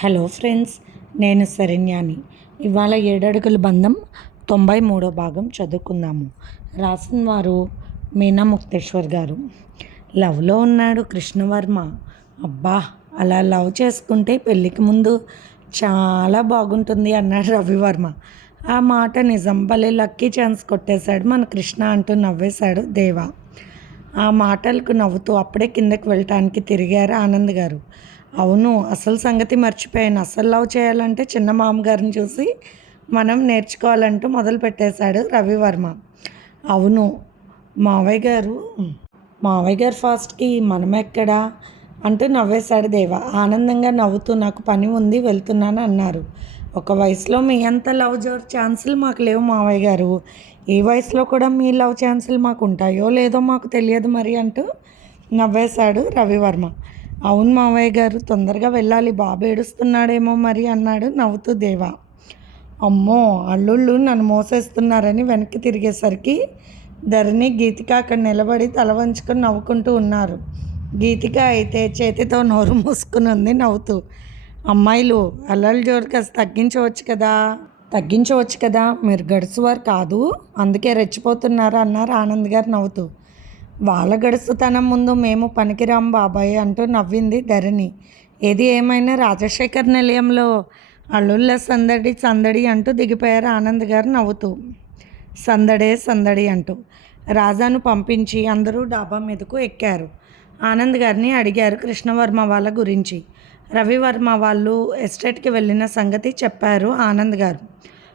Hello friends నేను శరణ్యాని. ఇవాళ ఏడడుగుల బంధం తొంభై మూడో భాగం చదువుకుందాము. రాసిన వారు మీనా ముక్తేశ్వర్ గారు. లవ్లో ఉన్నాడు కృష్ణవర్మ. అబ్బా అలా లవ్ చేసుకుంటే పెళ్ళికి ముందు చాలా బాగుంటుంది అన్నాడు రవివర్మ. ఆ మాట నిజం భలే లక్కీ ఛాన్స్ కొట్టేశాడు మన కృష్ణ అంటూ నవ్వేశాడు దేవా. ఆ మాటలకు నవ్వుతూ అప్పుడే కిందకు వెళ్ళటానికి తిరిగారు ఆనంద్ గారు. అవును అసలు సంగతి మర్చిపోయాను. అసలు లవ్ చేయాలంటే చిన్న మామగారిని చూసి మనం నేర్చుకోవాలంటూ మొదలు పెట్టేశాడు రవివర్మ. అవును మావయ్య గారు మావయ్య గారు ఫాస్ట్కి మనం ఎక్కడా? అంటూ నవ్వేశాడు దేవ. ఆనందంగా నవ్వుతూ నాకు పని ఉంది వెళ్తున్నాను అన్నారు. ఒక వయసులో మీ అంత లవ్ జోర్ ఛాన్సులు మాకు లేవు మావయ్య గారు. ఈ వయసులో కూడా మీ లవ్ ఛాన్సులు మాకు ఉంటాయో లేదో మాకు తెలియదు మరి అంటూ నవ్వేశాడు రవివర్మ. అవును మావయ్య గారు తొందరగా వెళ్ళాలి. బాబు ఏడుస్తున్నాడేమో మరి అన్నాడు నవ్వుతూ దేవా. అమ్మో అల్లుళ్ళు నన్ను మోసేస్తున్నారని వెనక్కి తిరిగేసరికి ధరణి గీతిక అక్కడ నిలబడి తల వంచుకొని నవ్వుకుంటూ ఉన్నారు. గీతిక అయితే చేతితో నోరు మూసుకుని ఉంది నవ్వుతూ. అమ్మాయిలు అల్లలు జోరు కాస్త తగ్గించవచ్చు కదా? తగ్గించవచ్చు కదా? మీరు గడుసువారు కాదు అందుకే రెచ్చిపోతున్నారా అన్నారు ఆనంద్ గారు నవ్వుతూ. వాళ్ళ గడుసుతనం ముందు మేము పనికిరాం బాబాయ్ అంటూ నవ్వింది ధరణి. ఏది ఏమైనా రాజశేఖర్ నిలయంలో అల్లుళ్ళ సందడి సందడి అంటూ దిగిపోయారు ఆనంద్ గారు నవ్వుతూ. సందడే సందడి అంటూ. రాజాను పంపించి అందరూ డాబా మీదకు ఎక్కారు. ఆనంద్ గారిని అడిగారు కృష్ణవర్మ వాళ్ళ గురించి. రవివర్మ వాళ్ళు ఎస్టేట్కి వెళ్ళిన సంగతి చెప్పారు ఆనంద్ గారు.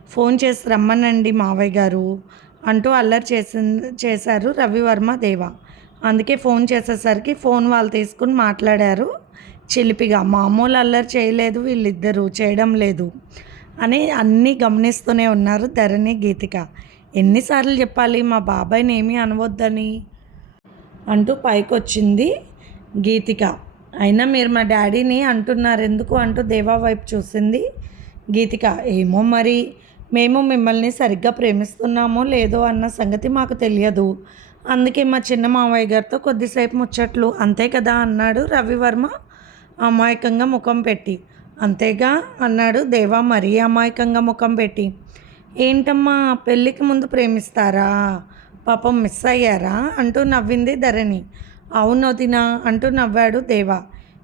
ఫోన్ చేసి రమ్మనండి మావయ్య గారు. అంటూ అల్లరి చేసి చేశారు రవివర్మ దేవ. అందుకే ఫోన్ చేసేసరికి ఫోన్ వాళ్ళు తీసుకుని మాట్లాడారు. చిలిపిగా మామూలు అల్లరి చేయలేదు వీళ్ళిద్దరూ చేయడం లేదు అని అన్నీ గమనిస్తూనే ఉన్నారు ధరణి గీతిక. ఎన్నిసార్లు చెప్పాలి మా బాబాయ్ని ఏమీ అనవద్దని అంటూ పైకొచ్చింది గీతిక. అయినా మీరు మా డాడీని అంటున్నారు ఎందుకు అంటూ దేవా వైపు చూసింది గీతిక. ఏమో మరి మేము మిమ్మల్ని సరిగ్గా ప్రేమిస్తున్నామో లేదో అన్న సంగతి మాకు తెలియదు. అందుకే మా చిన్న మావయ్య గారితో కొద్దిసేపు ముచ్చట్లు. అంతే కదా అన్నాడు రవివర్మ అమాయకంగా ముఖం పెట్టి. అంతేగా అన్నాడు దేవా మరీ అమాయకంగా ముఖం పెట్టి. ఏంటమ్మా పెళ్ళికి ముందు ప్రేమిస్తారా? పాపం మిస్ అయ్యారా? అంటూ నవ్వింది ధరణి. అవును వదినా అంటూ నవ్వాడు దేవా.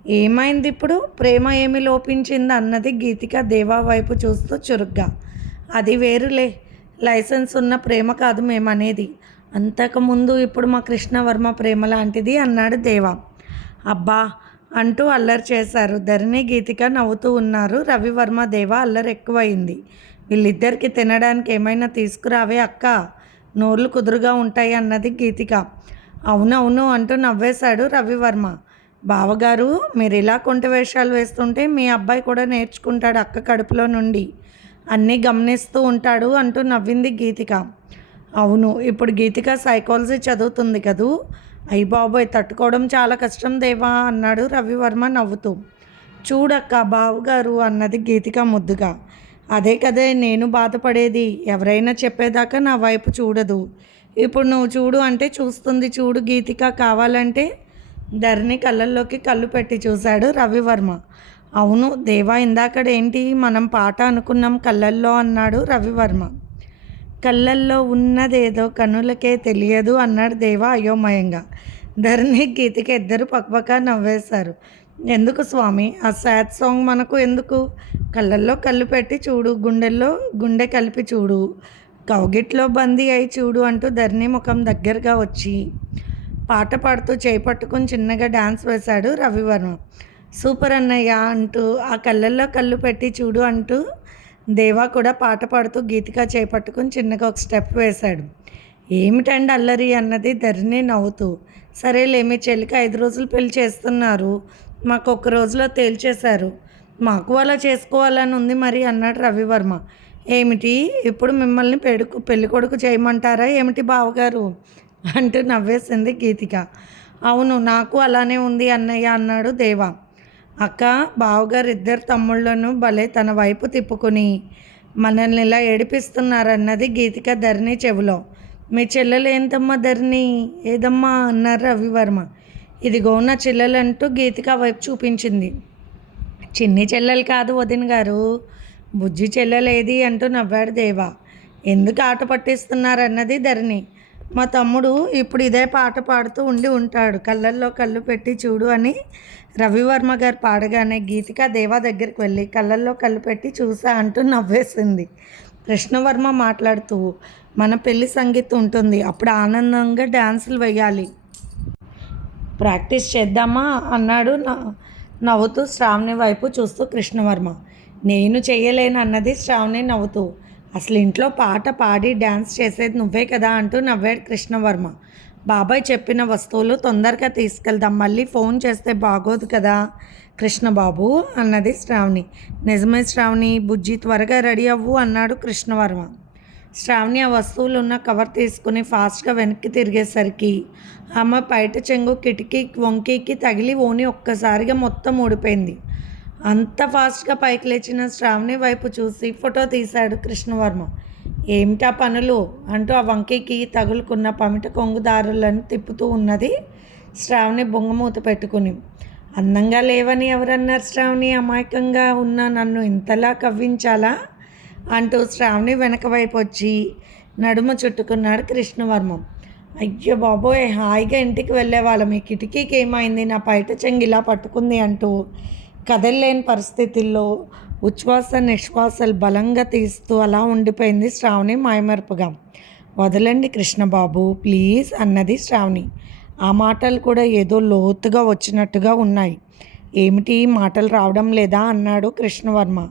ఏమైంది ఇప్పుడు ప్రేమ ఏమి లోపించింది అన్నది గీతిక దేవా వైపు చూస్తూ చురుగ్గా. అది వేరులే. లైసెన్స్ ఉన్న ప్రేమ కాదు మేమనేది. అంతకుముందు ఇప్పుడు మా కృష్ణవర్మ ప్రేమ లాంటిది అన్నాడు దేవా. అబ్బా! అంటూ అల్లరి చేశారు. ధరణి గీతిక నవ్వుతూ ఉన్నారు. రవివర్మ దేవ అల్లరి ఎక్కువైంది. వీళ్ళిద్దరికి తినడానికి ఏమైనా తీసుకురావే అక్క. నోర్లు కుదురుగా ఉంటాయి అన్నది గీతిక. అవునవును అంటూ నవ్వేశాడు రవివర్మ. బావగారు మీరు ఇలా కొంట వేషాలు వేస్తుంటే మీ అబ్బాయి కూడా నేర్చుకుంటాడు అక్క కడుపులో నుండి. అన్నీ గమనిస్తూ ఉంటాడు అంటూ నవ్వింది గీతిక. అవును ఇప్పుడు గీతిక సైకాలజీ చదువుతుంది కదూ? అయ్యి బాబోయ్ తట్టుకోవడం చాలా కష్టం దేవా అన్నాడు రవివర్మ నవ్వుతూ. చూడక్క బావుగారు అన్నది గీతిక ముద్దుగా. అదే కదే నేను బాధపడేది. ఎవరైనా చెప్పేదాకా నా వైపు చూడదు. ఇప్పుడు నువ్వు చూడు అంటే చూస్తుంది చూడు గీతిక కావాలంటే ధరణి కళ్ళల్లోకి కళ్ళు పెట్టి చూశాడు రవివర్మ. అవును దేవా ఇందాకడేంటి మనం పాట అనుకున్నాం కళ్ళల్లో అన్నాడు రవివర్మ. కళ్ళల్లో ఉన్నదేదో కనులకే తెలియదు అన్నాడు దేవా అయోమయంగా. ధరణి గీతికి ఇద్దరు పక్కపక్క నవ్వేశారు. ఎందుకు స్వామి? ఆ సాడ్ సాంగ్ మనకు ఎందుకు? కళ్ళల్లో కళ్ళు పెట్టి చూడు గుండెల్లో గుండె కలిపి చూడు కౌగిట్లో బందీ అయి చూడు అంటూ ధరణి ముఖం దగ్గరగా వచ్చి పాట పాడుతూ చేయి పట్టుకుని చిన్నగా డాన్స్ వేశాడు రవివర్మ. సూపర్ అన్నయ్య అంటూ ఆ కళ్ళల్లో కళ్ళు పెట్టి చూడు అంటూ దేవా కూడా పాట పాడుతూ గీతిక చేపట్టుకుని చిన్నగా ఒక స్టెప్ వేశాడు. ఏమిటండి అల్లరి అన్నది ధరణి నవ్వుతూ సరేలే మీ చెల్లికి ఐదు రోజులు పెళ్ళి చేస్తున్నారు మాకు ఒక్క రోజులో తేల్చేశారు మాకు అలా చేసుకోవాలని ఉంది మరి అన్నాడు రవివర్మ. ఏమిటి ఇప్పుడు మిమ్మల్ని పెడుకు పెళ్ళి కొడుకు చేయమంటారా ఏమిటి బావగారు? అంటూ నవ్వేసింది గీతిక. అవును నాకు అలానే ఉంది అన్నయ్య అన్నాడు దేవా. అక్క బావగారు ఇద్దరు తమ్ముళ్ళను భలే తన వైపు తిప్పుకుని మనల్ని ఇలా ఏడిపిస్తున్నారన్నది గీతిక ధరణి చెవిలో. మీ చెల్లెలు ఏంటమ్మా ధరణి? ఏదమ్మా అన్నారు రవివర్మ. ఇదిగో నా చెల్లెలంటూ గీతిక వైపు చూపించింది. చిన్ని చెల్లెలు కాదు వదిన గారు. బుజ్జి చెల్లెలేది అంటూ నవ్వాడు దేవా. ఎందుకు ఆట పట్టిస్తున్నారన్నది ధరణి. మా తమ్ముడు ఇప్పుడు ఇదే పాట పాడుతూ ఉండి ఉంటాడు. కళ్ళల్లో కళ్ళు పెట్టి చూడు అని రవివర్మ గారు పాడగానే గీతిక దేవా దగ్గరికి వెళ్ళి కళ్ళల్లో కళ్ళు పెట్టి చూసా అంటూ నవ్వేసింది. కృష్ణవర్మ మాట్లాడుతూ మన పెళ్ళి సంగీతం ఉంటుంది. అప్పుడు ఆనందంగా డ్యాన్సులు వేయాలి ప్రాక్టీస్ చేద్దామా? అన్నాడు నవ్వుతూ శ్రావణి వైపు చూస్తూ కృష్ణవర్మ. నేను చేయలేను అన్నది శ్రావణి నవ్వుతూ అసలు ఇంట్లో పాట పాడి డ్యాన్స్ చేసేది నువ్వే కదా అంటూ నవ్వాడు కృష్ణవర్మ. బాబాయ్ చెప్పిన వస్తువులు తొందరగా తీసుకెళ్దాం మళ్ళీ ఫోన్ చేస్తే బాగోదు కదా? కృష్ణబాబు అన్నది శ్రావణి. నిజమే శ్రావణి బుజ్జి త్వరగా రెడీ అవ్వు అన్నాడు కృష్ణవర్మ. శ్రావణి ఆ వస్తువులు ఉన్న కవర్ తీసుకుని ఫాస్ట్గా వెనక్కి తిరిగేసరికి ఆమె బయట చెంగు కిటికీ వంకీకి తగిలి ఓని ఒక్కసారిగా మొత్తం ఊడిపోయింది. అంత ఫాస్ట్గా పైకి లేచిన శ్రావణి వైపు చూసి ఫోటో తీశాడు కృష్ణవర్మ. ఏమిటా పనులు? అంటూ ఆ వంకీకి తగులుకున్న పమిట కొంగుదారులను తిప్పుతూ ఉన్నది శ్రావణి బొంగమూత పెట్టుకుని. అందంగా లేవని ఎవరన్నారు శ్రావణి? అమాయకంగా ఉన్న నన్ను ఇంతలా కవ్వించాలా? అంటూ శ్రావణి వెనక వైపు వచ్చి నడుమ చుట్టుకున్నాడు కృష్ణవర్మ. అయ్యో బాబోయ్ హాయిగా ఇంటికి వెళ్ళే వాళ్ళం. ఈ కిటికీకి ఏమైంది? నా పైట చెంగి ఇలా పట్టుకుంది అంటూ కదలలేని పరిస్థితుల్లో ఉచ్ఛ్వాస నిశ్వాసాలు బలంగా తీస్తూ అలా ఉండిపోయింది శ్రావణి మాయమరుపుగా. వదలండి కృష్ణబాబు ప్లీజ్ అన్నది శ్రావణి. ఆ మాటలు కూడా ఏదో లోతుగా వచ్చినట్టుగా ఉన్నాయి. ఏమిటి మాటలు రావడం లేదా అన్నాడు కృష్ణవర్మ.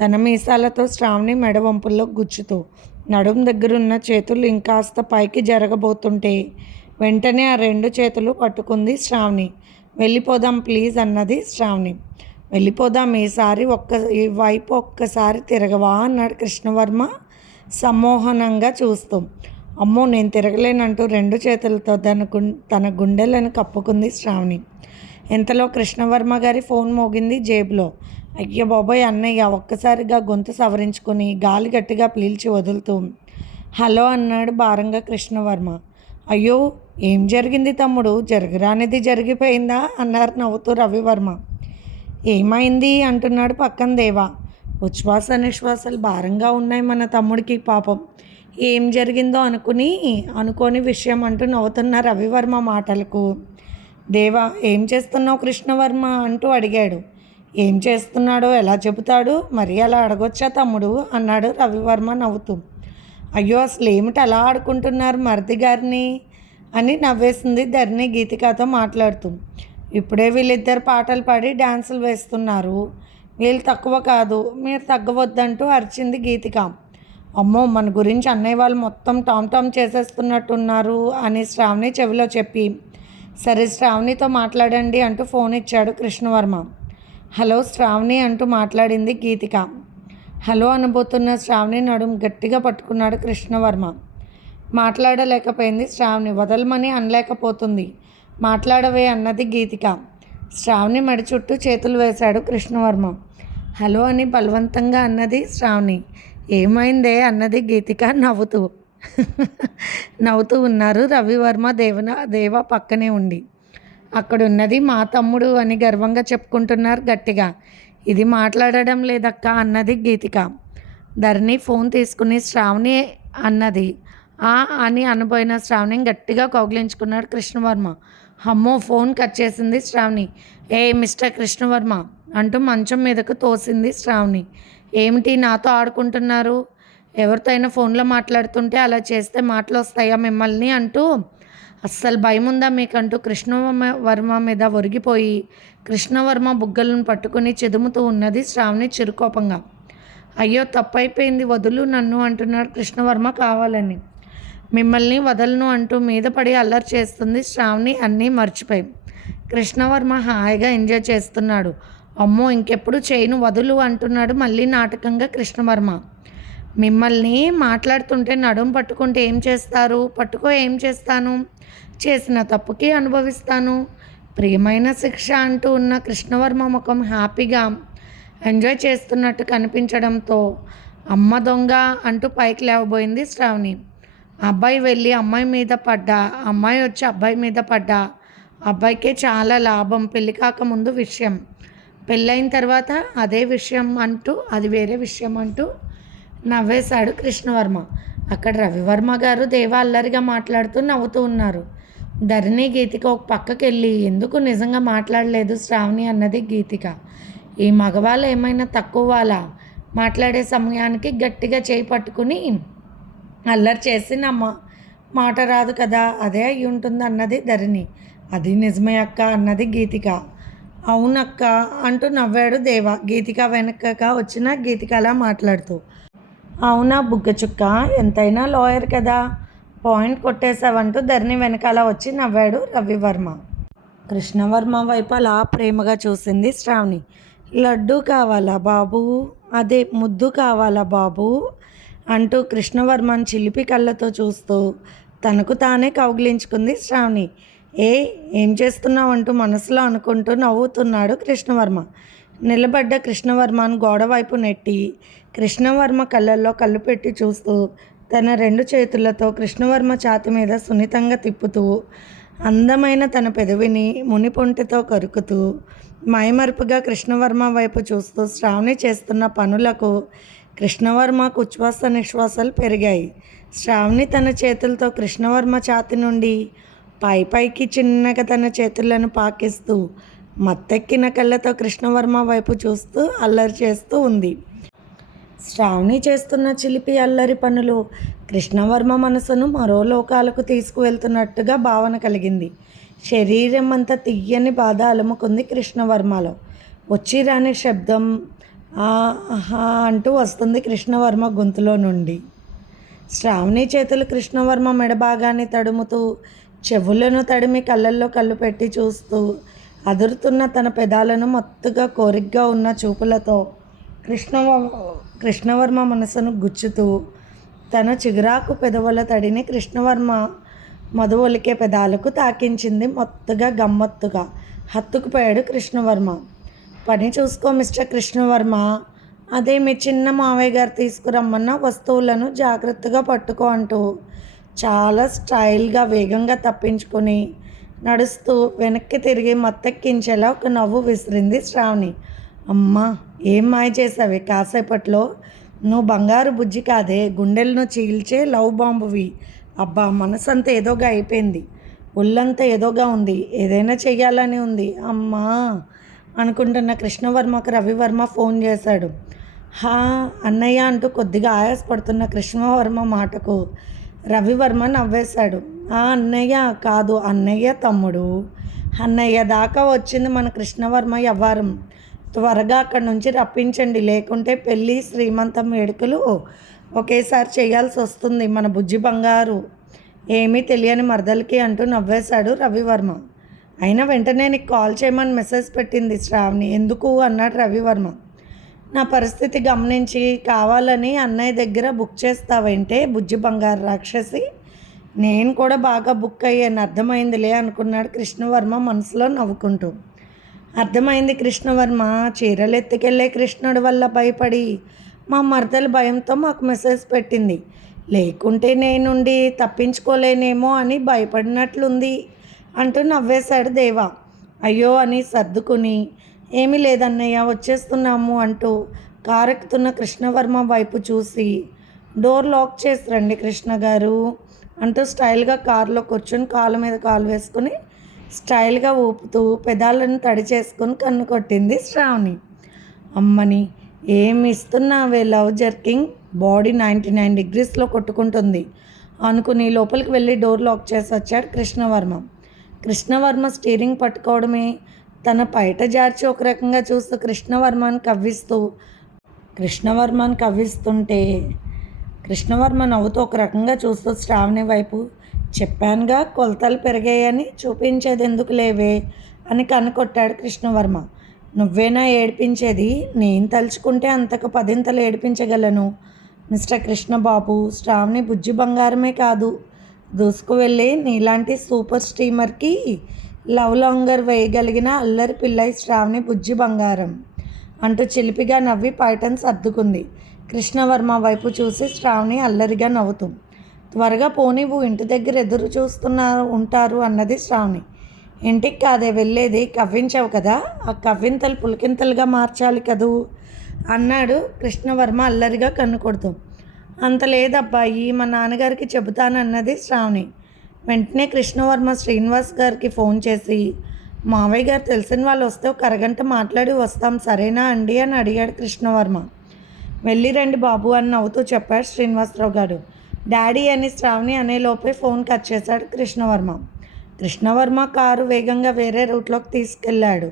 తన మీసాలతో శ్రావణి మెడ వంపుల్లో గుచ్చుతూ నడుం దగ్గరున్న చేతులు ఇంకాస్త పైకి జరగబోతుంటే వెంటనే ఆ రెండు చేతులు పట్టుకుంది శ్రావణి. వెళ్ళిపోదాం ప్లీజ్ అన్నది శ్రావణి. వెళ్ళిపోదాం ఈసారి ఒక్క ఈ వైపు ఒక్కసారి తిరగవా అన్నాడు కృష్ణవర్మ సమ్మోహనంగా చూస్తూ. అమ్మో నేను తిరగలేనంటూ రెండు చేతులతో తన గు తన గుండెలను కప్పుకుంది శ్రావణి. ఇంతలో కృష్ణవర్మ గారి ఫోన్ మోగింది జేబులో. అయ్యో బాబోయ్ అన్నయ్య ఒక్కసారిగా గొంతు సవరించుకొని గాలి గట్టిగా పీల్చి వదులుతూ. హలో అన్నాడు భారంగా కృష్ణవర్మ. అయ్యో ఏం జరిగింది తమ్ముడు? జరగరానిది జరిగిపోయిందా? అన్నారు నవ్వుతూ రవివర్మ. ఏమైంది అంటున్నాడు పక్కన దేవా. ఉచ్ఛ్వాస నిశ్వాసాలు భారంగా ఉన్నాయి మన తమ్ముడికి పాపం. ఏం జరిగిందో అనుకుని అనుకోని విషయం అంటూ నవ్వుతున్న రవివర్మ మాటలకు. దేవా ఏం చేస్తున్నావు కృష్ణవర్మ అంటూ అడిగాడు. ఏం చేస్తున్నాడో ఎలా చెబుతాడు? మరి అలా అడగొచ్చా తమ్ముడు? అన్నాడు రవివర్మ నవ్వుతూ. అయ్యో అసలు ఏమిటి అలా ఆడుకుంటున్నారు మరిది గారిని? అని నవ్వేసింది ధరణి గీతికతో మాట్లాడుతూ. ఇప్పుడే వీళ్ళిద్దరు పాటలు పాడి డ్యాన్సులు వేస్తున్నారు. వీళ్ళు తక్కువ కాదు మీరు తగ్గవద్దంటూ అరిచింది గీతిక. అమ్మో మన గురించి అన్నయ్య వాళ్ళు మొత్తం టామ్ టామ్ చేసేస్తున్నట్టున్నారు అని శ్రావణి చెవిలో చెప్పి. సరే శ్రావణితో మాట్లాడండి అంటూ ఫోన్ ఇచ్చాడు కృష్ణవర్మ. హలో శ్రావణి అంటూ మాట్లాడింది గీతిక. హలో అనబోతున్న శ్రావణి నడుము గట్టిగా పట్టుకున్నాడు కృష్ణవర్మ. మాట్లాడలేకపోయింది శ్రావణి. వదలమని అనలేకపోతుంది. మాట్లాడవే అన్నది గీతిక. శ్రావణి మడి చుట్టూ చేతులు వేశాడు కృష్ణవర్మ. హలో అని బలవంతంగా అన్నది శ్రావణి. ఏమైందే అన్నది గీతిక నవ్వుతూ. నవ్వుతూ ఉన్నారు రవివర్మ దేవన దేవ పక్కనే ఉండి. అక్కడున్నది మా తమ్ముడు అని గర్వంగా చెప్పుకుంటున్నారు గట్టిగా. ఇది మాట్లాడడం లేదక్క అన్నది గీతిక. ధరణి ఫోన్ తీసుకుని శ్రావణి అన్నది. ఆ అని అనబోయిన శ్రావణి గట్టిగా కౌగిలించుకున్నాడు కృష్ణవర్మ. అమ్మో ఫోన్ కట్ చేసింది శ్రావణి. ఏ మిస్టర్ కృష్ణవర్మ? అంటూ మంచం మీదకు తోసింది శ్రావణి. ఏమిటి నాతో ఆడుకుంటున్నారు? ఎవరితో అయినా ఫోన్లో మాట్లాడుతుంటే అలా చేస్తే మాటలు వస్తాయా మిమ్మల్ని? అంటూ అస్సలు భయం ఉందా మీకంటూ కృష్ణవర్మ వర్మ మీద ఒరిగిపోయి కృష్ణవర్మ బుగ్గలను పట్టుకుని చెదుముతూ ఉన్నది శ్రావణి చిరుకోపంగా. అయ్యో తప్పైపోయింది వదులు నన్ను అంటున్నాడు కృష్ణవర్మ కావాలని. మిమ్మల్ని వదలను అంటూ మీద పడి అల్లరి చేస్తుంది శ్రావణి అన్నీ మర్చిపోయి. కృష్ణవర్మ హాయిగా ఎంజాయ్ చేస్తున్నాడు. అమ్మో ఇంకెప్పుడు చేయను వదులు అంటున్నాడు మళ్ళీ నాటకంగా కృష్ణవర్మ. మిమ్మల్ని మాట్లాడుతుంటే నడుం పట్టుకుంటే ఏం చేస్తారు? పట్టుకో ఏం చేస్తాను? చేసిన తప్పుకి అనుభవిస్తాను. ప్రియమైన శిక్ష అంటూ ఉన్న కృష్ణవర్మ ముఖం హ్యాపీగా ఎంజాయ్ చేస్తున్నట్టు కనిపించడంతో అమ్మ దొంగ అంటూ పైకి లేవబోయింది శ్రావణి. అబ్బాయి వెళ్ళి అమ్మాయి మీద పడ్డా అమ్మాయి వచ్చి అబ్బాయి మీద పడ్డా. అబ్బాయికే చాలా లాభం పెళ్ళి కాకముందు విషయం. పెళ్ళైన తర్వాత అదే విషయం అంటూ అది వేరే విషయం అంటూ నవ్వేశాడు కృష్ణవర్మ. అక్కడ రవివర్మ గారు దేవ అల్లరిగా మాట్లాడుతూ నవ్వుతూ ఉన్నారు. ధరణి గీతిక ఒక పక్కకి వెళ్ళి ఎందుకు నిజంగా మాట్లాడలేదు శ్రావణి అన్నది గీతిక? ఈ మగవాళ్ళు ఏమైనా తక్కువ వాళ్ళ? మాట్లాడే సమయానికి గట్టిగా చేయి పట్టుకుని అల్లరి చేసి నా మాట రాదు కదా అదే అయి ఉంటుంది అన్నది ధరణి. అది నిజమే అక్క అన్నది గీతిక. అవునక్క అంటూ నవ్వాడు దేవ. గీతిక వెనకగా వచ్చిన గీతికలా మాట్లాడుతూ అవునా బుగ్గచుక్క ఎంతైనా లాయర్ కదా పాయింట్ కొట్టేశావంటూ ధరణి వెనకాల వచ్చి నవ్వాడు రవివర్మ. కృష్ణవర్మ వైపు అలా ప్రేమగా చూసింది శ్రావణి. లడ్డు కావాలా బాబు? అదే ముద్దు కావాలా బాబు? అంటూ కృష్ణవర్మన్ చిలిపి కళ్ళతో చూస్తూ తనకు తానే కౌగిలించుకుంది శ్రావణి. ఏ ఏం చేస్తున్నావు అంటూ మనసులో అనుకుంటూ నవ్వుతున్నాడు కృష్ణవర్మ. నిలబడ్డ కృష్ణవర్మను గోడవైపు నెట్టి కృష్ణవర్మ కళ్ళల్లో కళ్ళు పెట్టి చూస్తూ తన రెండు చేతులతో కృష్ణవర్మ ఛాతి మీద సున్నితంగా తిప్పుతూ అందమైన తన పెదవిని మునిపొంటితో కరుకుతూ మైమరుపుగా కృష్ణవర్మ వైపు చూస్తూ శ్రావణి చేస్తున్న పనులకు కృష్ణవర్మకు ఉచ్ఛ్వాస నిశ్వాసాలు పెరిగాయి. శ్రావణి తన చేతులతో కృష్ణవర్మ ఛాతి నుండి పై పైకి చిన్నగా తన చేతులను పాకిస్తూ మత్తెక్కిన కళ్ళతో కృష్ణవర్మ వైపు చూస్తూ అల్లరి చేస్తూ ఉంది. శ్రావణి చేస్తున్న చిలిపి అల్లరి పనులు కృష్ణవర్మ మనసును మరో లోకాలకు తీసుకువెళ్తున్నట్టుగా భావన కలిగింది. శరీరం అంతా తీయని బాధ అలుముకుంది కృష్ణవర్మలో. వచ్చి రాని శబ్దం ఆహా అంటూ వస్తుంది కృష్ణవర్మ గొంతులో నుండి. శ్రావణి చేతులు కృష్ణవర్మ మెడభాగాన్ని తడుముతూ చెవులను తడిమి కళ్ళల్లో కళ్ళు పెట్టి చూస్తూ అదురుతున్న తన పెదాలను మత్తుగా కోరిగ్గా ఉన్న చూపులతో కృష్ణవ కృష్ణవర్మ మనసును గుచ్చుతూ తన చిగురాకు పెదవుల తడిని కృష్ణవర్మ మధువలికే పెదాలకు తాకించింది మొత్తుగా గమ్మత్తుగా. హత్తుకుపోయాడు కృష్ణవర్మ. పని చూసుకో మిస్టర్ కృష్ణవర్మ. అదే మీ చిన్న మావయ్య గారు తీసుకురమ్మన్న వస్తువులను జాగ్రత్తగా పట్టుకో అంటూ చాలా స్టైల్గా వేగంగా తప్పించుకొని నడుస్తూ వెనక్కి తిరిగి మత్తెక్కించేలా ఒక నవ్వు విసిరింది శ్రావణి. అమ్మా ఏం మాయ చేసావే కాసేపట్లో నువ్వు బంగారు బుజ్జి కాదే గుండెలను చీల్చే లవ్ బాంబువి. అబ్బా మనసంతా ఏదోగా అయిపోయింది. ఒళ్ళంతా ఏదోగా ఉంది. ఏదైనా చెయ్యాలని ఉంది. అమ్మా! అనుకుంటున్న కృష్ణవర్మకు రవివర్మ ఫోన్ చేశాడు. హా అన్నయ్య అంటూ కొద్దిగా ఆయాసపడుతున్న కృష్ణవర్మ మాటకు రవివర్మ నవ్వేశాడు. ఆ అన్నయ్య కాదు అన్నయ్య తమ్ముడు. అన్నయ్య దాకా వచ్చింది మన కృష్ణవర్మ వ్యవహారం త్వరగా అక్కడి నుంచి రప్పించండి లేకుంటే పెళ్ళి శ్రీమంతం వేడుకలు ఒకేసారి చేయాల్సి వస్తుంది మన బుజ్జి బంగారు. ఏమీ తెలియని మరదలకి అంటూ నవ్వేశాడు రవివర్మ. అయినా వెంటనే నీకు కాల్ చేయమని మెసేజ్ పెట్టింది శ్రావణి. ఎందుకు? అన్నాడు రవివర్మ. నా పరిస్థితి గమనించి కావాలని అన్నయ్య దగ్గర బుక్ చేస్తావంటే బుజ్జి బంగారు రాక్షసి? నేను కూడా బాగా బుక్ అయ్యాను. అర్థమైందిలే అనుకున్నాడు కృష్ణవర్మ మనసులో నవ్వుకుంటూ. అర్థమైంది కృష్ణవర్మ. చీరలు ఎత్తుకెళ్ళే కృష్ణుడి వల్ల భయపడి మా మరదల భయంతో మాకు మెసేజ్ పెట్టింది. లేకుంటే నేనుండి తప్పించుకోలేనేమో అని భయపడినట్లుంది. అంటూ నవ్వేశాడు దేవా. అయ్యో అని సర్దుకుని ఏమీ లేదన్నయ్య వచ్చేస్తున్నాము అంటూ కారెక్కుతున్న కృష్ణవర్మ వైపు చూసి డోర్ లాక్ చేసి రండి కృష్ణ గారు అంటూ స్టైల్గా కారులో కూర్చొని కాళ్ళ మీద కాలు వేసుకుని స్టైల్గా ఊపుతూ పెదాలను తడి చేసుకొని కన్ను కొట్టింది శ్రావణి. అమ్మని ఏమి ఇస్తున్నావే love jerking? Body ninety nine డిగ్రీస్లో కొట్టుకుంటుంది అనుకుని లోపలికి వెళ్ళి డోర్ లాక్ చేసి వచ్చాడు కృష్ణవర్మ. కృష్ణవర్మ స్టీరింగ్ పట్టుకోవడమే. తన పైట జార్చి ఒక రకంగా చూస్తూ కృష్ణవర్మని కవ్విస్తూ కృష్ణవర్మని కవ్విస్తుంటే కృష్ణవర్మ నవ్వుతూ ఒక రకంగా చూస్తూ శ్రావణి వైపు చెప్పానుగా కొలతలు పెరిగాయని చూపించేది ఎందుకు లేవే అని కనుకొట్టాడు కృష్ణవర్మ. నువ్వేనా ఏడిపించేది? నేను తలుచుకుంటే అంతకు పదింతలు ఏడిపించగలను. మిస్టర్ కృష్ణబాబు శ్రావణి బుజ్జి బంగారమే కాదు. దూసుకువెళ్ళి నీలాంటి సూపర్ స్టీమర్కి లవ్ లాంగర్ వేయగలిగిన అల్లరి పిల్లై శ్రావణి బుజ్జి బంగారం అంటూ చిలిపిగా నవ్వి పైటన్ సర్దుకుంది. కృష్ణవర్మ వైపు చూసి శ్రావణి అల్లరిగా నవ్వుతూ త్వరగా పోనీవు ఇంటి దగ్గర ఎదురు చూస్తున్నారు ఉంటారు అన్నది శ్రావణి. ఇంటికి కాదే వెళ్ళేది కవ్వించావు కదా ఆ కవ్వింతలు పులికింతలుగా మార్చాలి కదూ? అన్నాడు కృష్ణవర్మ అల్లరిగా కన్ను కొడుతూ. అంత లేదబ్బాయి మా నాన్నగారికి చెబుతానన్నది శ్రావణి. వెంటనే కృష్ణవర్మ శ్రీనివాస్ గారికి ఫోన్ చేసి మావయ్య గారు తెలిసిన వాళ్ళు వస్తే ఒక అరగంట మాట్లాడి వస్తాం సరేనా అండి? అని అడిగాడు కృష్ణవర్మ. వెళ్ళి రండి బాబు అని నవ్వుతూ చెప్పాడు శ్రీనివాసరావు గారు. డాడీ అని శ్రావణి అనే లోపే ఫోన్ కట్ చేశాడు కృష్ణవర్మ. కృష్ణవర్మ కారు వేగంగా వేరే రూట్లోకి తీసుకెళ్ళాడు.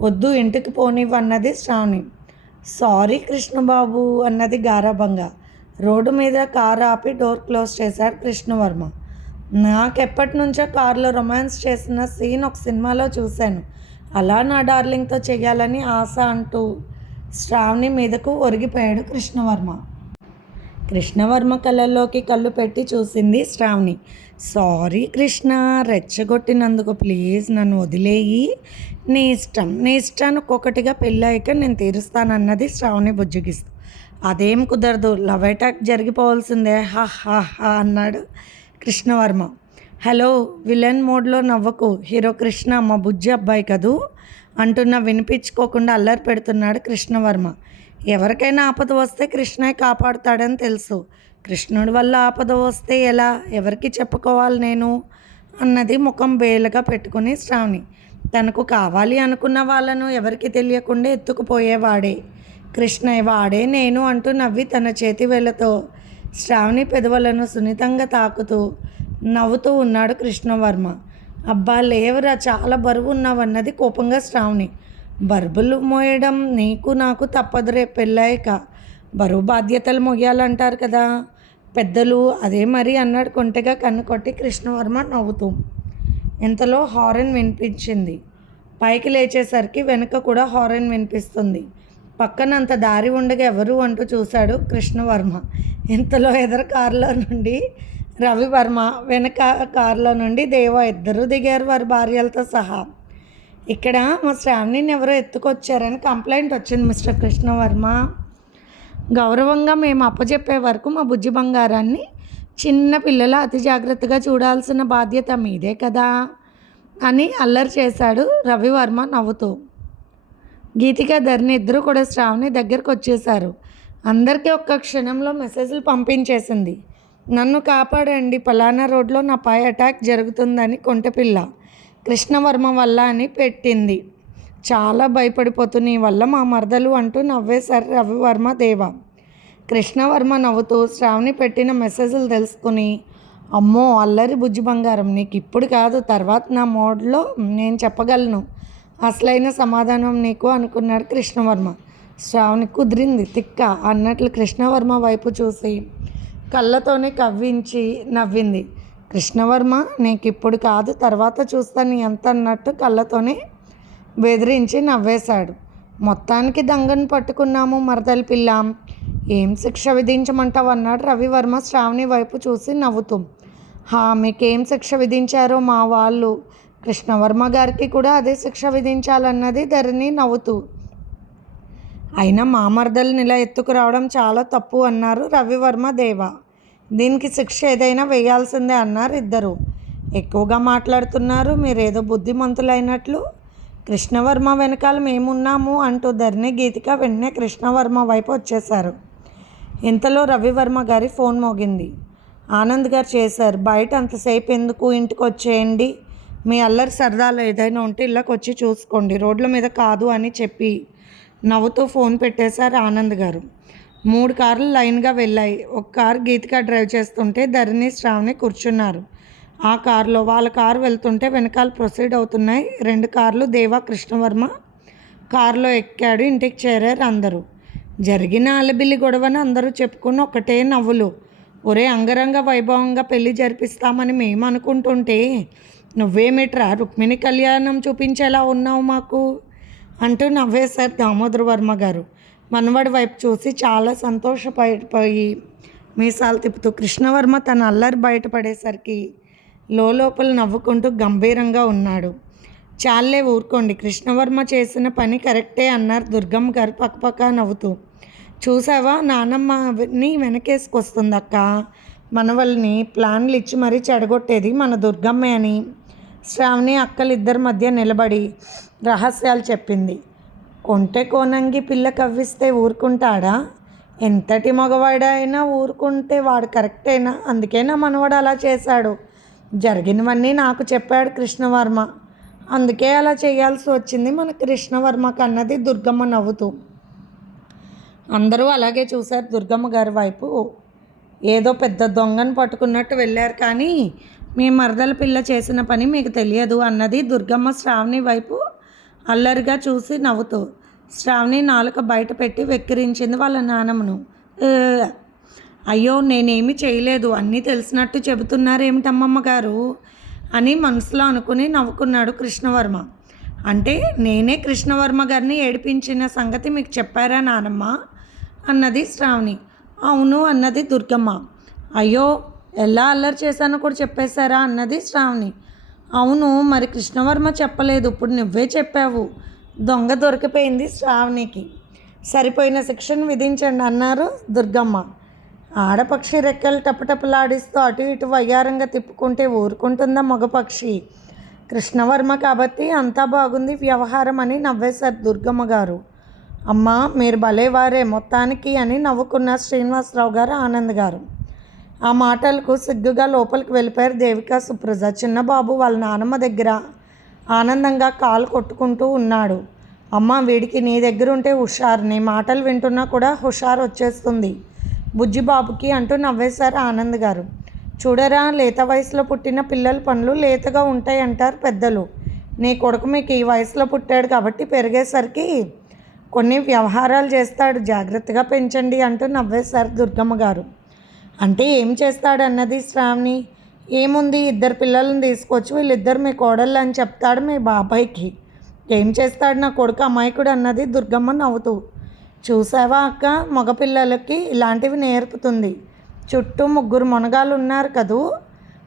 వద్దు ఇంటికి పోనివ్వన్నది శ్రావణి. సారీ కృష్ణబాబు అన్నది గారాభంగా. రోడ్డు మీద కారు ఆపి డోర్ క్లోజ్ చేశాడు కృష్ణవర్మ. నాకెప్పటి నుంచో కారులో రొమాన్స్ చేసిన సీన్ ఒక సినిమాలో చూశాను. అలా నా డార్లింగ్తో చేయాలని ఆశ అంటూ శ్రావణి మీదకు ఒరిగిపోయాడు కృష్ణవర్మ. కృష్ణవర్మ కళ్ళల్లోకి కళ్ళు పెట్టి చూసింది శ్రావణి. సారీ కృష్ణ రెచ్చగొట్టినందుకు ప్లీజ్ నన్ను వదిలేయి. నీ ఇష్టం నీ ఇష్టానికి ఒక్కొక్కటిగా పెళ్ళాక నేను తీరుస్తానన్నది శ్రావణి బుజ్జగిస్తూ అదేం కుదరదు. లవ్ అటాక్ జరిగిపోవాల్సిందే. హా హా హా అన్నాడు కృష్ణవర్మ. హలో విలన్ మోడ్లో నవ్వకు. హీరో కృష్ణ మా బుజ్జి అబ్బాయి కదూ? అంటున్నా వినిపించుకోకుండా అల్లరి పెడుతున్నాడు కృష్ణవర్మ. ఎవరికైనా ఆపద వస్తే కృష్ణే కాపాడుతాడని తెలుసు. కృష్ణుడి వల్ల ఆపద వస్తే ఎలా? ఎవరికి చెప్పుకోవాలి నేను? అన్నది ముఖం బేలుగా పెట్టుకుని శ్రావణి. తనకు కావాలి అనుకున్న వాళ్ళను ఎవరికి తెలియకుండా ఎత్తుకుపోయేవాడే. కృష్ణయ్య వాడే నేను అంటూ నవ్వి తన చేతి వేళ్ళతో శ్రావణి పెదవులను సున్నితంగా తాకుతూ నవ్వుతూ ఉన్నాడు కృష్ణవర్మ. అబ్బా లేవరా చాలా బరువు ఉన్నావన్నది కోపంగా శ్రావణి. బరువులు మోయడం నీకు నాకు తప్పదు రేపు పెళ్ళాక బరువు బాధ్యతలు మొయ్యాలంటారు కదా. పెద్దలు అదే మరి అన్నాడు కొంటగా కన్ను కొట్టి కృష్ణవర్మ నవ్వుతూ. ఇంతలో హారన్ వినిపించింది. పైకి లేచేసరికి వెనుక కూడా హారన్ వినిపిస్తుంది. పక్కన అంత దారి ఉండగా ఎవరు అంటూ చూశాడు కృష్ణవర్మ. ఇంతలో ఎదర కారులో నుండి రవివర్మ వెనక కారులో నుండి దేవ ఇద్దరు దిగారు వారి భార్యలతో సహా. ఇక్కడ మా శ్రావణిని ఎవరో ఎత్తుకొచ్చారని కంప్లైంట్ వచ్చింది మిస్టర్ కృష్ణవర్మ. గౌరవంగా మేము అప్పచెప్పే వరకు మా బుజ్జి బంగారాన్ని చిన్న పిల్లల అతి జాగ్రత్తగా చూడాల్సిన బాధ్యత మీదే కదా అని అల్లరి చేశాడు రవివర్మ నవ్వుతూ. గీతిక ధరణి ఇద్దరు కూడా శ్రావణి దగ్గరకు వచ్చేసారు అందరికీ ఒక్క క్షణంలో మెసేజ్లు పంపించేసింది. నన్ను కాపాడండి పలానా రోడ్లో నా పై అటాక్ జరుగుతుందని కొంటపిల్ల. కృష్ణవర్మ వల్ల అని పెట్టింది. చాలా భయపడిపోతూ నీ వల్ల మా మరదలు అంటూ నవ్వేశారు రవివర్మ దేవ. కృష్ణవర్మ నవ్వుతూ శ్రావణి పెట్టిన మెసేజ్లు తెలుసుకుని అమ్మో అల్లరి బుజ్జి బంగారం నీకు ఇప్పుడు కాదు తర్వాత నా మోడ్లో నేను చెప్పగలను. అసలైన సమాధానం నీకు అనుకున్నాడు కృష్ణవర్మ. శ్రావణి కుదిరింది. తిక్క అన్నట్లు కృష్ణవర్మ వైపు చూసి కళ్ళతోనే కవ్వించి నవ్వింది. కృష్ణవర్మ నీకు ఇప్పుడు కాదు తర్వాత చూస్తాను ఎంత అన్నట్టు కళ్ళతోనే బెదిరించి నవ్వేశాడు. మొత్తానికి దంగను పట్టుకున్నాము మరదలి పిల్ల. ఏం శిక్ష విధించమంటావు అన్నాడు రవివర్మ శ్రావణి వైపు చూసి నవ్వుతూ. హా మీకేం శిక్ష విధించారో మా వాళ్ళు. కృష్ణవర్మ గారికి కూడా అదే శిక్ష విధించాలన్నది ధరణి నవ్వుతూ. అయినా మా మరదల్ని ఇలా ఎత్తుకురావడం చాలా తప్పు అన్నారు రవివర్మ దేవ. దీనికి శిక్ష ఏదైనా వేయాల్సిందే అన్నారు ఇద్దరు. ఎక్కువగా మాట్లాడుతున్నారు మీరేదో బుద్ధిమంతులైనట్లు. కృష్ణవర్మ వెనకాల మేమున్నాము అంటూ ధరణి గీతిక వెంటనే కృష్ణవర్మ వైపు వచ్చేశారు. ఇంతలో రవివర్మ గారి ఫోన్ మోగింది. ఆనంద్ గారు చేశారు బయట అంతసేపు ఎందుకు ఇంటికి వచ్చేయండి మీ అల్లరి సరదాలు ఏదైనా ఉంటే ఇళ్ళకి వచ్చి చూసుకోండి. రోడ్ల మీద కాదు అని చెప్పి నవ్వుతూ ఫోన్ పెట్టేశారు ఆనంద్ గారు. మూడు కార్లు లైన్గా వెళ్ళాయి. ఒక కారు గీతిక డ్రైవ్ చేస్తుంటే ధరణి శ్రావణి కూర్చున్నారు. ఆ కారులో వాళ్ళ కారు వెళ్తుంటే వెనకాల ప్రొసీడ్ అవుతున్నాయి. రెండు కార్లు దేవా కృష్ణవర్మ కారులో ఎక్కాడు. ఇంటికి చేరారు అందరూ. జరిగిన అలబిల్లి గొడవని అందరూ చెప్పుకుని ఒకటే నవ్వులు. ఒరే అంగరంగ వైభవంగా పెళ్ళి జరిపిస్తామని మేము అనుకుంటుంటే నువ్వేమిట్రా రుక్మిణి కళ్యాణం చూపించేలా ఉన్నావు మాకు. అంటూ నవ్వేశారు దామోదర్ వర్మ గారు. మనవడి వైపు చూసి చాలా సంతోషపడిపోయి మీసాలు తిప్పుతూ కృష్ణవర్మ తన అల్లరి బయటపడేసరికి లోపల నవ్వుకుంటూ గంభీరంగా ఉన్నాడు. చాలే ఊరుకోండి కృష్ణవర్మ చేసిన పని కరెక్టే అన్నారు దుర్గమ్మ గారు పక్కపక్క నవ్వుతూ. చూసావా నానమ్మని వెనకేసుకొస్తుంది అక్క మనవల్ని ప్లాన్లు ఇచ్చి మరీ చెడగొట్టేది మన దుర్గమ్మే అని. శ్రావణి అక్కలిద్దరి మధ్య నిలబడి రహస్యాలు చెప్పింది. కొంటె కోనంగి పిల్ల కవ్విస్తే ఊరుకుంటాడా? ఎంతటి మగవాడైనా ఊరుకుంటే వాడు కరెక్టేనా? అందుకేనా మనవాడు అలా చేశాడు? జరిగినవన్నీ నాకు చెప్పాడు కృష్ణవర్మ. అందుకే అలా చేయాల్సి వచ్చింది మన కృష్ణవర్మకు అన్నది దుర్గమ్మ నవ్వుతూ. అందరూ అలాగే చూశారు దుర్గమ్మ గారి వైపు. ఏదో పెద్ద దొంగను పట్టుకున్నట్టు వెళ్ళారు కానీ మీ మరదల పిల్ల చేసిన పని మీకు తెలియదు అన్నది దుర్గమ్మ శ్రావణి వైపు అల్లరిగా చూసి నవ్వుతూ శ్రావణి నాలుక బయట పెట్టి వెక్కిరించింది వాళ్ళ నానమ్మను. అయ్యో నేనేమి చేయలేదు అన్నీ తెలిసినట్టు చెబుతున్నారేమిటమ్మమ్మ గారు? అని మనసులో అనుకుని నవ్వుకున్నాడు కృష్ణవర్మ. అంటే నేనే కృష్ణవర్మ గారిని ఏడిపించిన సంగతి మీకు చెప్పారా నానమ్మ? అన్నది శ్రావణి. అవును అన్నది దుర్గమ్మ. అయ్యో ఎలా అల్లరి చేశానో కూడా చెప్పేశారా అన్నది శ్రావణి. అవును మరి కృష్ణవర్మ చెప్పలేదు ఇప్పుడు నువ్వే చెప్పావు. దొంగ దొరికిపోయింది శ్రావణికి. సరిపోయిన శిక్షను విధించండి అన్నారు దుర్గమ్మ. ఆడపక్షి రెక్కలు టపటపలాడిస్తూ అటు ఇటు వయ్యారంగా తిప్పుకుంటే ఊరుకుంటుందా మగపక్షి కృష్ణవర్మ కాబట్టి అంతా బాగుంది వ్యవహారం అని నవ్వేశారు దుర్గమ్మ గారు. అమ్మా మీరు భలేవారే మొత్తానికి అని నవ్వుకున్న శ్రీనివాసరావు గారు ఆనంద్ గారు. ఆ మాటలకు సిగ్గుగా లోపలికి వెళ్ళిపోయారు దేవిక సుప్రజ. చిన్నబాబు వాళ్ళ నానమ్మ దగ్గర ఆనందంగా కాలు కొట్టుకుంటూ ఉన్నాడు. అమ్మ వీడికి నీ దగ్గర ఉంటే హుషారు. నీ మాటలు వింటున్నా కూడా హుషారు వచ్చేస్తుంది. బుజ్జిబాబుకి అంటూ నవ్వేశారు ఆనంద్ గారు. చూడరా లేత వయసులో పుట్టిన పిల్లల పనులు లేతగా ఉంటాయి అంటారు పెద్దలు. నీ కొడుకు మీకు ఈ వయసులో పుట్టాడు కాబట్టి పెరిగేసరికి కొన్ని వ్యవహారాలు చేస్తాడు. జాగ్రత్తగా పెంచండి అంటూ నవ్వేశారు దుర్గమ్మ గారు. అంటే ఏం చేస్తాడు అన్నది శ్రావణి. ఏముంది? ఇద్దరు పిల్లల్ని తీసుకొచ్చి వీళ్ళిద్దరు మీ కోడళ్ళు అని చెప్తాడు మీ బాబాయ్కి. ఏం చేస్తాడు నా కొడుకు అమాయకుడు అన్నది దుర్గమ్మ నవ్వుతూ. చూసావా అక్క? మగపిల్లలకి ఇలాంటివి నేర్పుతుంది. చుట్టూ ముగ్గురు మునగాలు ఉన్నారు కదూ?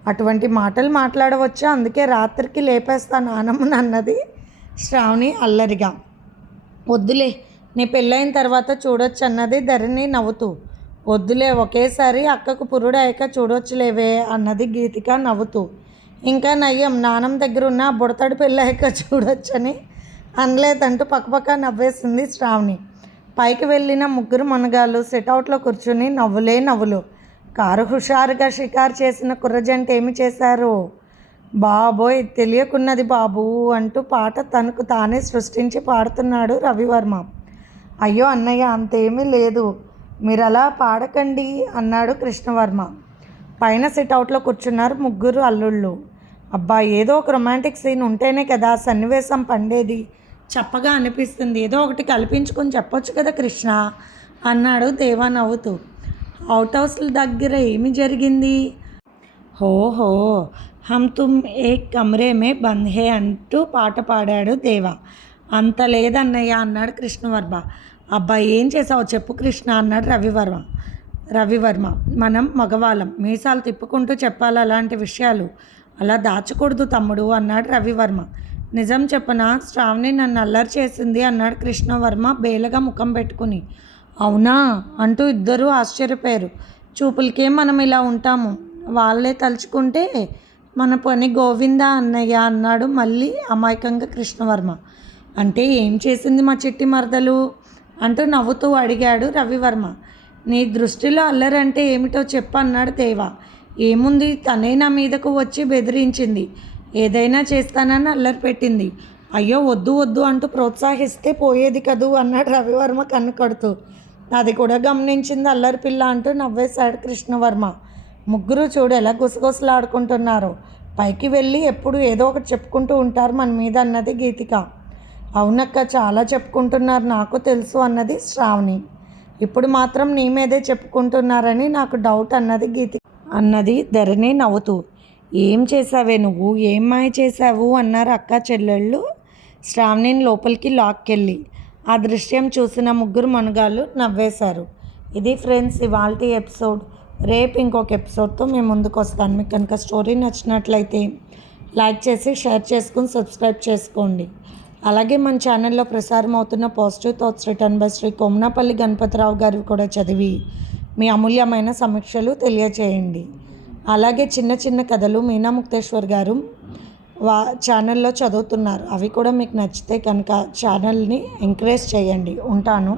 అటువంటి మాటలు మాట్లాడవచ్చు? అందుకే రాత్రికి లేపేస్తాను నానమ్మని అన్నది శ్రావణి అల్లరిగా. వద్దులే నీ పెళ్ళైన తర్వాత చూడొచ్చు అన్నది ధరణి నవ్వుతూ. వద్దులే ఒకేసారి అక్కకు పురుడాయక అయ్యాక చూడొచ్చులేవే అన్నది గీతిక నవ్వుతూ. ఇంకా నయ్యం నానం దగ్గర ఉన్న బుడతడి పెళ్ళాక చూడొచ్చని అనలేదంటూ పక్కపక్క నవ్వేసింది శ్రావణి. పైకి వెళ్ళిన ముగ్గురు మనగాళ్ళు సిట్అవుట్లో కూర్చుని నవ్వులే నవ్వులు. కారు హుషారుగా షికారు చేసిన కుర్రజంట ఏమి చేశారు? బాబోయ్ తెలియకున్నది బాబు అంటూ పాట తనకు తానే సృష్టించి పాడుతున్నాడు రవివర్మ. అయ్యో అన్నయ్య అంతేమీ లేదు. మీరు అలా పాడకండి అన్నాడు కృష్ణవర్మ. పైన సిట్అవుట్లో కూర్చున్నారు ముగ్గురు అల్లుళ్ళు. అబ్బా ఏదో ఒక రొమాంటిక్ సీన్ ఉంటేనే కదా సన్నివేశం పండేది. చెప్పగా అనిపిస్తుంది. ఏదో ఒకటి కల్పించుకొని చెప్పొచ్చు కదా కృష్ణ అన్నాడు దేవా నవ్వుతూ. అవుట్ హౌస్ల దగ్గర ఏమి జరిగింది? హోహో హమ్ తుమ్ ఏ కమరే మే బంద్ హే అంటూ పాట పాడాడు దేవా. అంత లేదన్నయ్య అన్నాడు కృష్ణవర్మ. అబ్బాయి ఏం చేసావు చెప్పు కృష్ణ అన్నాడు రవివర్మ. రవివర్మ మనం మగవాళ్ళం. మీసాలు తిప్పుకుంటూ చెప్పాలి అలాంటి విషయాలు. అలా దాచకూడదు తమ్ముడు అన్నాడు రవివర్మ. నిజం చెప్పన? శ్రావణి నన్ను అల్లరి చేసింది అన్నాడు కృష్ణవర్మ బేలగా ముఖం పెట్టుకుని. అవునా? అంటూ ఇద్దరూ ఆశ్చర్యపోయారు. చూపులకే మనం ఇలా ఉంటాము? వాళ్ళే తలుచుకుంటే మన పని గోవిందా అన్నయ్య అన్నాడు మళ్ళీ అమాయకంగా కృష్ణవర్మ. అంటే ఏం చేసింది మా చెట్టి మరదలు? అంటూ నవ్వుతూ అడిగాడు రవివర్మ. నీ దృష్టిలో అల్లరంటే ఏమిటో చెప్పన్నాడు దేవా. ఏముంది? తనే నా మీదకు వచ్చి బెదిరించింది. ఏదైనా చేస్తానని అల్లరి పెట్టింది. అయ్యో వద్దు వద్దు అంటూ ప్రోత్సహిస్తే పోయేది కదూ అన్నాడు రవివర్మ కన్ను కడుతూ. అది కూడా గమనించింది అల్లరి పిల్ల అంటూ నవ్వేశాడు కృష్ణవర్మ. ముగ్గురు చూడు ఎలా గుసగుసలాడుకుంటున్నారు. పైకి వెళ్ళి ఎప్పుడు ఏదో ఒకటి చెప్పుకుంటూ ఉంటారు మన మీద అన్నది గీతిక. అవునక్క చాలా చెప్పుకుంటున్నారు నాకు తెలుసు అన్నది శ్రావణి. ఇప్పుడు మాత్రం నీ మీదే చెప్పుకుంటున్నారని నాకు డౌట్ అన్నది గీతి అన్నది ధరణి నవ్వుతూ ఏం చేసావే నువ్వు? ఏం మాయ చేసావు అన్నారు అక్క చెల్లెళ్ళు. శ్రావణిని లోపలికి లాక్కెళ్ళి ఆ దృశ్యం చూసిన ముగ్గురు మనుగాళ్ళు నవ్వేశారు. ఇది ఫ్రెండ్స్ ఇవాళ ఎపిసోడ్. రేపు ఇంకొక ఎపిసోడ్తో మేము ముందుకు వస్తాను. మీకు కనుక స్టోరీ నచ్చినట్లయితే లైక్ చేసి షేర్ చేసుకుని సబ్స్క్రైబ్ చేసుకోండి. అలాగే మన ఛానల్లో ప్రసారం అవుతున్న positive thoughts written by Shri Komnapalli Ganapatirao garu కూడా చదివి మీ అమూల్యమైన సమీక్షలు తెలియచేయండి. అలాగే చిన్న చిన్న కథలు మీనా ముక్తేశ్వర్ గారు వా ఛానల్లో చదువుతున్నారు. అవి కూడా మీకు నచ్చితే కనుక ఛానల్ని ఎంకరేజ్ చేయండి. ఉంటాను.